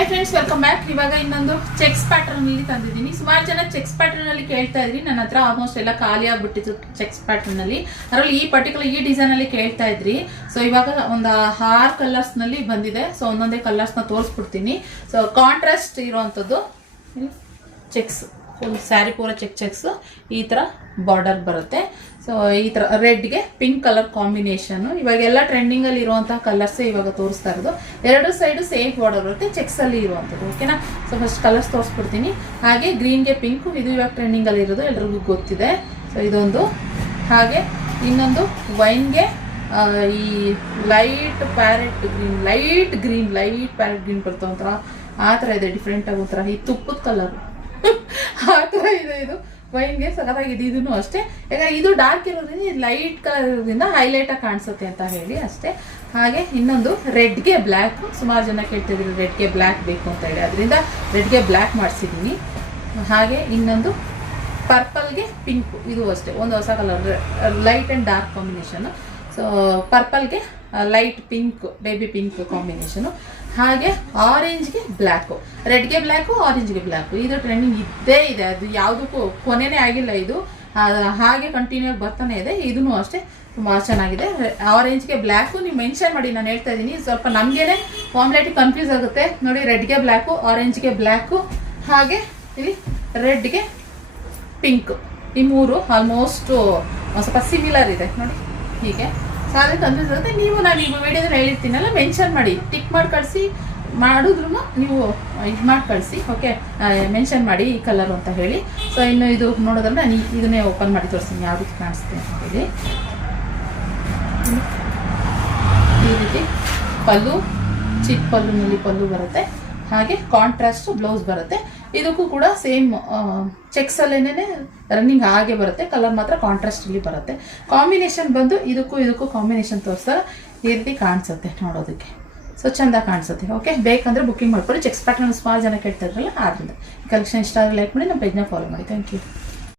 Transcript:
Hi friends, welcome back. ಇವಾಗ ಇನ್ನೊಂದು cheques pattern ಅಲ್ಲಿ ತಂದಿದ್ದೀನಿ. ಸುಮಾರು ಜನ ಚೆಕ್ಸ್ ಪ್ಯಾಟರ್ನ್ ಅಲ್ಲಿ ಕೇಳ್ತಾ ಇದ್ರಿ. ನನ್ನ ಹತ್ರ ಆಲ್ಮೋಸ್ಟ್ ಎಲ್ಲ ಖಾಲಿ ಆಗ್ಬಿಟ್ಟಿತ್ತು ಚೆಕ್ಸ್ ಪ್ಯಾಟರ್ನ್ ಅಲ್ಲಿ. ಅದರಲ್ಲಿ ಈ ಪರ್ಟಿಕ್ಯುಲರ್ ಈ ಡಿಸೈನ್ ಅಲ್ಲಿ ಕೇಳ್ತಾ ಇದ್ರಿ. ಸೊ ಇವಾಗ ಒಂದು 6 ಕಲರ್ಸ್ ನಲ್ಲಿ ಬಂದಿದೆ. ಸೊ ಒಂದೊಂದೇ ಕಲರ್ಸ್ ನ ತೋರಿಸ್ಬಿಡ್ತೀನಿ. ಸೊ ಕಾಂಟ್ರಾಸ್ಟ್ ಇರುವಂತದ್ದು ಚೆಕ್ಸ್, ಫುಲ್ ಸ್ಯಾರಿ ಪೂರ ಚೆಕ್ಸ್ ಈ ತರ ಬಾರ್ಡರ್ ಬರುತ್ತೆ. ಸೊ ಈ ತರ ರೆಡ್ಗೆ ಪಿಂಕ್ ಕಲರ್ ಕಾಂಬಿನೇಷನ್. ಇವಾಗೆಲ್ಲ ಟ್ರೆಂಡಿಂಗ್ ಅಲ್ಲಿ ಇರುವಂತಹ ಕಲರ್ಸ್ ಇವಾಗ ತೋರಿಸ್ತಾ ಇರೋದು. ಎರಡು ಸೈಡ್ ಸೇಮ್ ಬಾರ್ಡರ್ ಬರುತ್ತೆ, ಚೆಕ್ಸ್ ಅಲ್ಲಿ ಇರುವಂತದ್ದು. ಓಕೆನಾ? ಸೊ ಫಸ್ಟ್ ಕಲರ್ಸ್ ತೋರಿಸ್ಬಿಡ್ತೀನಿ. ಹಾಗೆ ಗ್ರೀನ್ಗೆ ಪಿಂಕ್, ಇದು ಇವಾಗ ಟ್ರೆಂಡಿಂಗ್ ಅಲ್ಲಿ ಇರೋದು, ಎಲ್ರಿಗೂ ಗೊತ್ತಿದೆ. ಸೊ ಇದೊಂದು. ಹಾಗೆ ಇನ್ನೊಂದು ವೈನ್ಗೆ ಈ light parrot green light parrot green ಬರ್ತವೆ ಒಂಥರ, ಆ ಥರ ಇದೆ. ಡಿಫ್ರೆಂಟ್ ಆಗಿ ಒಂಥರ ಈ ತುಪ್ಪದ ಕಲರ್ ಆ ಥರ ಇದೆ. ಇದು ವೈನ್ಗೆ ಸಖತ್ತಾಗಿದೆ. ಇದನ್ನು ಅಷ್ಟೇ, ಯಾಕಂದ್ರೆ ಇದು ಡಾರ್ಕ್ ಇರೋದ್ರಿಂದ, ಇದು ಲೈಟ್ ಕಲರ್ ಇರೋದ್ರಿಂದ ಹೈಲೈಟ್ ಆಗಿ ಕಾಣಿಸುತ್ತೆ ಅಂತ ಹೇಳಿ ಅಷ್ಟೇ. ಹಾಗೆ ಇನ್ನೊಂದು ರೆಡ್ಗೆ ಬ್ಲ್ಯಾಕ್. ಸುಮಾರು ಜನ ಕೇಳ್ತಿದ್ರು ರೆಡ್ಗೆ ಬ್ಲ್ಯಾಕ್ ಬೇಕು ಅಂತ ಹೇಳಿ, ಅದರಿಂದ ರೆಡ್ಗೆ ಬ್ಲ್ಯಾಕ್ ಮಾಡಿಸಿದ್ದೀನಿ. ಹಾಗೆ ಇನ್ನೊಂದು ಪರ್ಪಲ್ಗೆ ಪಿಂಕ್, ಇದು ಅಷ್ಟೇ ಒಂದು ಹೊಸ colour, light and dark combination. So ಪರ್ಪಲ್ಗೆ light pink, baby pink combination. ಹಾಗೆ ಆರೆಂಜ್ಗೆ ಬ್ಲ್ಯಾಕು, ರೆಡ್ಗೆ ಬ್ಲ್ಯಾಕು, ಆರೆಂಜ್ಗೆ ಬ್ಲ್ಯಾಕು. ಇದು ಟ್ರೆಂಡಿಂಗ್ ಇದ್ದೇ ಇದೆ, ಅದು ಯಾವುದಕ್ಕೂ ಕೊನೆನೇ ಆಗಿಲ್ಲ. ಇದು ಹಾಗೆ ಕಂಟಿನ್ಯೂ ಆಗಿ ಬರ್ತಾನೆ ಇದೆ. ಇದೂ ಅಷ್ಟೇ ತುಂಬ ಚೆನ್ನಾಗಿದೆ. ಆರೆಂಜ್ಗೆ ಬ್ಲ್ಯಾಕು ನೀವು ಮೆನ್ಷನ್ ಮಾಡಿ, ನಾನು ಹೇಳ್ತಾ ಇದ್ದೀನಿ. ಸ್ವಲ್ಪ ನಮಗೇನೆ ಫಾರ್ಮ್ಯುಲೇಟಿವ್ ಕನ್ಫ್ಯೂಸ್ ಆಗುತ್ತೆ ನೋಡಿ. ರೆಡ್ಗೆ ಬ್ಲ್ಯಾಕು, ಆರೆಂಜ್ಗೆ ಬ್ಲ್ಯಾಕು, ಹಾಗೆ ಇಲ್ಲಿ ರೆಡ್ಗೆ ಪಿಂಕ್, ಈ ಮೂರು ಆಲ್ಮೋಸ್ಟ್ ಸ್ವಲ್ಪ ಸಿಮಿಲರ್ ಇದೆ ನೋಡಿ. ಹೀಗೆ ಸಾಲ ಕನ್ಫ್ಯೂಸ್ ಆಗುತ್ತೆ. ನಾನು ಈಗ ವಿಡಿಯೋದಲ್ಲಿ ಹೇಳಿರ್ತೀನಲ್ಲ, ಮೆನ್ಷನ್ ಮಾಡಿ, ಟಿಕ್ ಮಾಡಿ ಕಳಿಸಿ, ಮಾಡಿದ್ರು ನೀವು ಇದು ಮಾಡಿ ಕಳಿಸಿ. ಓಕೆ, ಮೆನ್ಷನ್ ಮಾಡಿ ಈ ಕಲರು ಅಂತ ಹೇಳಿ. ಸೊ ಇನ್ನು ಇದು ನೋಡೋದ್ರೆ ನಾನು ಇದನ್ನೇ ಓಪನ್ ಮಾಡಿ ತೋರಿಸ್ತೀನಿ ಯಾವ ರೀತಿ ಕಾಣಿಸುತ್ತೆ ಅಂತ ಹೇಳಿ. ಈ ರೀತಿ ಪಲ್ಲು, ಚಿಕ್ಕ ಪಲ್ಲುನಲ್ಲಿ ಪಲ್ಲು ಬರುತ್ತೆ. ಹಾಗೆ ಕಾಂಟ್ರಾಸ್ಟ್ ಬ್ಲೌಸ್ ಬರುತ್ತೆ. ಇದಕ್ಕೂ ಕೂಡ ಸೇಮ್ ಚೆಕ್ಸ್ ಅಲ್ಲೇನೆ ರನ್ನಿಂಗ್ ಹಾಗೆ ಬರುತ್ತೆ. ಕಲರ್ ಮಾತ್ರ ಕಾಂಟ್ರಾಸ್ಟ್ ಅಲ್ಲಿ ಬರುತ್ತೆ. ಕಾಂಬಿನೇಷನ್ ಬಂದು ಇದಕ್ಕೂ ಕಾಂಬಿನೇಷನ್ ತೋರಿಸ್ತಾರೆ. ಈ ರೀತಿ ಕಾಣಿಸುತ್ತೆ ನೋಡೋದಕ್ಕೆ. ಸೊ ಚಂದ ಕಾಣಿಸುತ್ತೆ. ಓಕೆ, ಬೇಕಂದ್ರೆ ಬುಕ್ಕಿಂಗ್ ಮಾಡ್ಕೊಳ್ಳಿ. ಚೆಕ್ಸ್ ಪ್ಯಾಟರ್ನ್ ಸುಮಾರು ಜನ ಕೇಳ್ತಾ ಇದ್ರಲ್ಲ, ಆದ್ರಿಂದ ಕಲೆಕ್ಷನ್ ಇಷ್ಟ ಆದರೆ ಲೈಕ್ ಮಾಡಿ, ನಮ್ಮ ಪೇಜ್ನ ಫಾಲೋ ಮಾಡಿ. Thank you.